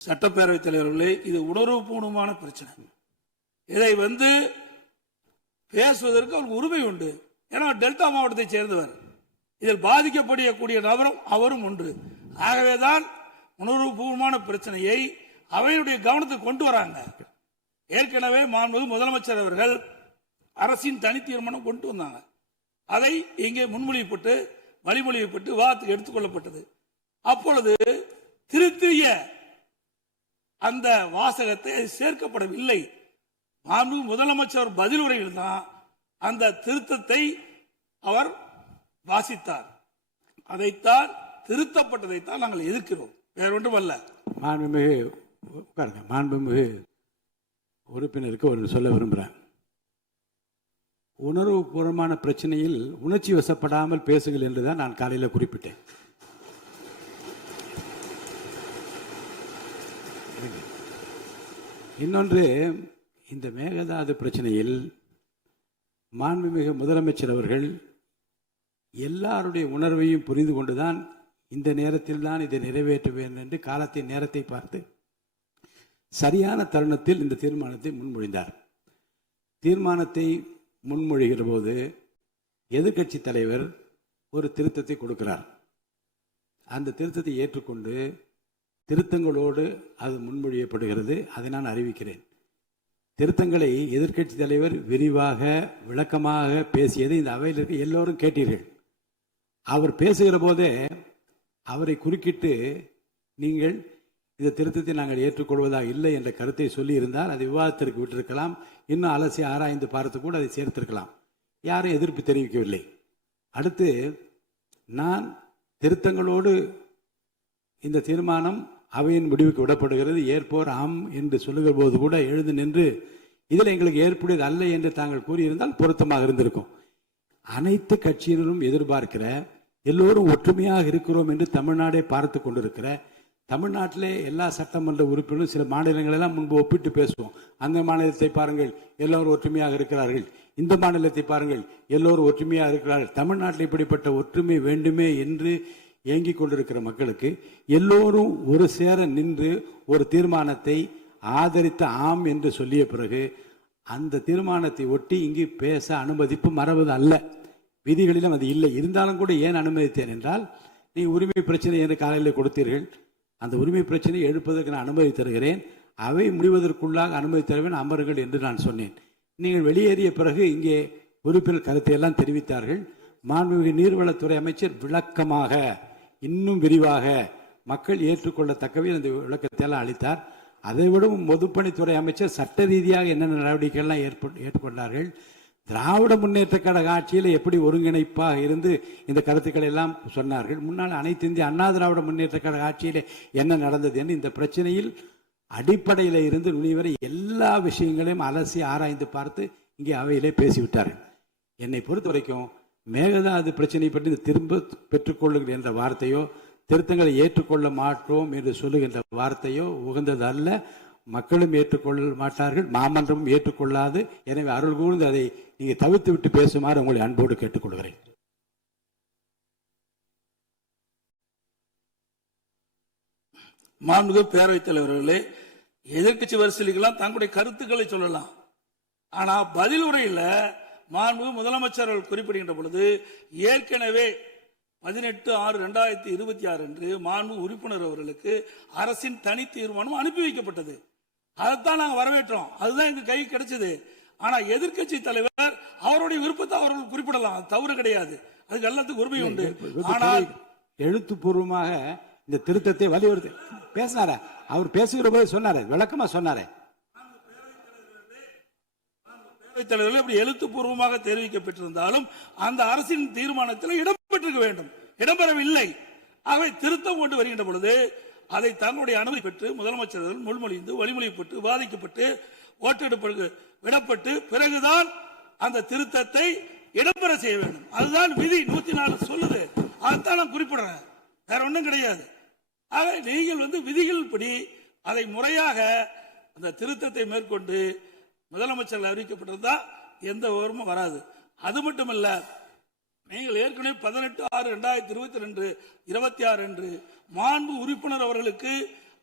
சட்டப்பேரவைத் தலைவர்களே, இது உணர்வுபூர்வமான பிரச்சனை. இதை பேசுவதற்கு அவருக்கு உரிமை உண்டு. ஏன்னா டெல்டா மாவட்டத்தை சேர்ந்தவர், இதில் பாதிக்கப்படக்கூடிய நபரும் அவரும் ஒன்று. ஆகவேதான் உணர்வுபூர்வமான பிரச்சனையை அவையுடைய கவனத்துக்கு கொண்டு வராங்க. ஏற்கனவே மாண்புமிகு முதலமைச்சர் அவர்கள் அரசின் தனி தீர்மானம் கொண்டு வந்தாங்க. அதை இங்கே முன்மொழியப்பட்டு வழிமொழியப்பட்டு விவாதத்துக்கு எடுத்துக் கொள்ளப்பட்டது. அப்பொழுது திருத்திய அந்த வாசகத்தை சேர்க்கப்படவில்லை. மாண்புமிகு முதலமைச்சர் பதில் உரையில் தான் அந்த திருத்தத்தை அவர் வாசித்தார். அதைத்தான் திருத்தப்பட்டதைத்தான் நாங்கள் எதிர்க்கிறோம், வேற ஒன்றும் அல்ல. மாண்புமிகு உறுப்பினருக்கு ஒரு சொல்ல விரும்புகிறேன். உணர்வுபூர்வமான பிரச்சனையில் உணர்ச்சி வசப்படாமல் பேசுங்கள் என்றுதான் நான் காலையில் குறிப்பிட்டேன். இன்னொன்று, இந்த மேகதாது பிரச்சனையில் மாண்புமிகு முதலமைச்சர் அவர்கள் எல்லாருடைய உணர்வையும் புரிந்து கொண்டுதான் இந்த நேரத்தில் தான் இதை நிறைவேற்ற வேண்டும் என்று காலத்தின் நேரத்தை பார்த்து சரியான தருணத்தில் இந்த தீர்மானத்தை முன்மொழிந்தார். தீர்மானத்தை முன்மொழிகிற போது எதிர்க்கட்சி தலைவர் ஒரு திருத்தத்தை கொடுக்கிறார். அந்த திருத்தத்தை ஏற்றுக்கொண்டு திருத்தங்களோடு அது முன்மொழியப்படுகிறது. அதை நான் அறிவிக்கிறேன். திருத்தங்களை எதிர்க்கட்சி தலைவர் விரிவாக விளக்கமாக பேசியது இந்த அவையில் இருக்க எல்லோரும் கேட்டீர்கள். அவர் பேசுகிற போதே அவரை குறுக்கிட்டு நீங்கள் இந்த திருத்தத்தை நாங்கள் ஏற்றுக்கொள்வதாக இல்லை என்ற கருத்தை சொல்லி இருந்தால் அதை விவாதத்திற்கு விட்டிருக்கலாம். இன்னும் அலசி ஆராய்ந்து பார்த்து கூட அதை சேர்த்திருக்கலாம். யாரும் எதிர்ப்பு தெரிவிக்கவில்லை. அடுத்து நான் திருத்தங்களோடு இந்த தீர்மானம் அவையின் முடிவுக்கு விடப்படுகிறது, ஏற்போர் ஆம் என்று சொல்லுகிற போது கூட எழுந்து நின்று இதில் எங்களுக்கு ஏற்புடையது அல்ல என்று தாங்கள் கூறியிருந்தால் பொருத்தமாக இருந்திருக்கும். அனைத்து கட்சியினரும் எதிர்பார்க்கிற, எல்லோரும் ஒற்றுமையாக இருக்கிறோம் என்று தமிழ்நாடே பார்த்து கொண்டிருக்கிற, தமிழ்நாட்டிலே எல்லா சட்டமன்ற உறுப்பினரும் சில மாநிலங்களெல்லாம் முன்பு ஒப்பிட்டு பேசுவோம். அந்த மாநிலத்தை பாருங்கள், எல்லோரும் ஒற்றுமையாக இருக்கிறார்கள். இந்த மாநிலத்தை பாருங்கள், எல்லோரும் ஒற்றுமையாக இருக்கிறார்கள். தமிழ்நாட்டில் இப்படிப்பட்ட ஒற்றுமை வேண்டுமே என்று ஏங்கிக் கொண்டிருக்கிற மக்களுக்கு எல்லோரும் ஒரு சேர நின்று ஒரு தீர்மானத்தை ஆதரித்த ஆம் என்று சொல்லிய பிறகு அந்த தீர்மானத்தை ஒட்டி இங்கு பேச அனுமதிப்பு மறவது அல்ல. விதிகளிலும் அது இல்லை. இருந்தாலும் கூட ஏன் அனுமதித்தேன் என்றால், நீ உரிமை பிரச்சனை என்று காலையில் கொடுத்தீர்கள். அந்த உரிமை பிரச்சனையை எழுப்பதற்கு நான் அனுமதி தருகிறேன். அவை முடிவதற்குள்ளாக அனுமதி தருவேன், அமருங்கள் என்று நான் சொன்னேன். நீங்கள் வெளியேறிய பிறகு இங்கே உறுப்பினர் கருத்தை எல்லாம் தெரிவித்தார்கள். மாண்புமிகு நீர்வளத்துறை அமைச்சர் விளக்கமாக இன்னும் விரிவாக மக்கள் ஏற்றுக்கொள்ளத்தக்கவே அந்த விளக்கத்தை எல்லாம் அளித்தார். அதைவிடவும் பொதுப்பணித்துறை அமைச்சர் சட்ட ரீதியாக என்னென்ன நடவடிக்கைகள்லாம் ஏற்றுக்கொண்டார்கள். திராவிட முன்னேற்ற கழக ஆட்சியில் எப்படி ஒருங்கிணைப்பாக இருந்து இந்த கருத்துக்களை எல்லாம் சொன்னார்கள். முன்னால் அனைத்து இந்திய அண்ணா திராவிட முன்னேற்ற கழக ஆட்சியிலே என்ன நடந்தது என்று இந்த பிரச்சனையில் அடிப்படையில் இருந்து நுனிவரை எல்லா விஷயங்களையும் அலசி ஆராய்ந்து பார்த்து இங்கே அவையிலே பேசிவிட்டார்கள். என்னை பொறுத்த வரைக்கும் மேகதாது பிரச்சனை பற்றி திரும்ப பெற்றுக்கொள்ளுங்கள் என்ற வார்த்தையோ, திருத்தங்களை ஏற்றுக்கொள்ள மாட்டோம் என்று சொல்லுகின்ற வார்த்தையோ உகந்தது அல்ல. மக்களும் ஏற்றுக்கொள்ள மாட்டார்கள், மாமன்றமும் ஏற்றுக்கொள்ளாது. எனவே அருள் கூர்ந்து அதை நீங்கள் தவிர்த்து விட்டு பேசுமாறு உங்களை அன்போடு கேட்டுக்கொள்கிறேன். மாண்புமிகு பேரவைத் தலைவர்களே, எதிர்க்கட்சி வரிசைக்கெல்லாம் தங்களுடைய கருத்துக்களை சொல்லலாம். ஆனா பதில் உரையில் மாண்புமிகு முதலமைச்சர் குறிப்பிடுகின்ற பொழுது ஏற்கனவே 18/6/2026 அன்று மாண்பு உறுப்பினர் அவர்களுக்கு அரசின் தனி தீர்மானம் அனுப்பி வைக்கப்பட்டது. அதைத்தான் நாங்கள் வரவேற்றோம். அதுதான் எங்க கை கிடைச்சது. ஆனா எதிர்க்கட்சி தலைவர் அவருடைய விருப்பத்தை அவர்கள் குறிப்பிடலாம், அது தவறு கிடையாது. அதுக்கு எல்லாத்துக்கும் உரிமை உண்டு. ஆனால் எழுத்துப்பூர்வமாக இந்த திருத்தத்தை வலியுறுத்தி பேசினார, அவர் பேசுகிற போது சொன்னாரு, விளக்கமா சொன்னாரு. தலைவர்கள் இப்படி எழுத்துப்பூர்வமாக தெரிவிக்கப்பட்டிருந்தாலும் அந்த அரசின் தீர்மானத்தில் இடம்பெற்றிருக்க வேண்டும், இடம்பெறவில்லை. ஆகவே திருத்தம் கொண்டு வருகின்ற பொழுது அதை தங்களுடைய அனுமதி பெற்று முதலமைச்சர்கள் முன்மொழிந்து வழிமொழியப்பட்டு விவாதிக்கப்பட்டு ஓட்டெடுப்பு விடப்பட்டு பிறகுதான் அந்த திருத்தத்தை இடம்பெற செய்ய வேண்டும். அதுதான் விதி 104 சொல்லுது. அதைத்தான் நான் குறிப்பிடுறேன், வேற ஒன்றும் கிடையாது. ஆக நீங்கள் விதிகள் படி அதை முறையாக அந்த திருத்தத்தை மேற்கொண்டு முதலமைச்சர் அறிவிக்கப்பட்டிருந்தா எந்த விவரமும் வராது. அது மட்டுமல்ல, நீங்கள் ஏற்கனவே 18/6/2022 26 அன்று மாண்பு உறுப்பினர் அவர்களுக்கு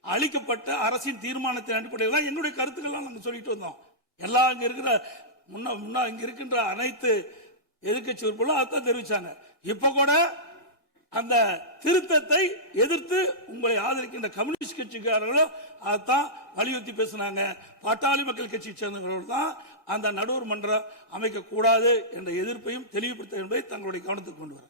அளிக்கப்பட்ட அரசின் தீர்மானத்தின் அடிப்படையில் தான் எங்களுடைய கருத்துக்கள்லாம் நாங்கள் சொல்லிட்டு வந்தோம். எல்லாம் இங்க இருக்கிற முன்னா இங்க இருக்கின்ற அனைத்து எதிர்க்கட்சி உறுப்பினர்களும் அதான் தெரிவிச்சாங்க. இப்ப கூட அந்த திருத்தத்தை எதிர்த்து உங்களை ஆதரிக்கின்ற கம்யூனிஸ்ட் கட்சிக்காரர்களும் அதான் வலியுறுத்தி பேசினாங்க. பாட்டாளி மக்கள் கட்சியை சேர்ந்தவர்கள் தான் அந்த நடுவர் மன்றம் அமைக்க கூடாது என்ற எதிர்ப்பையும் தெளிவுபடுத்த என்பதை தங்களுடைய கவனத்துக்கு கொண்டு வர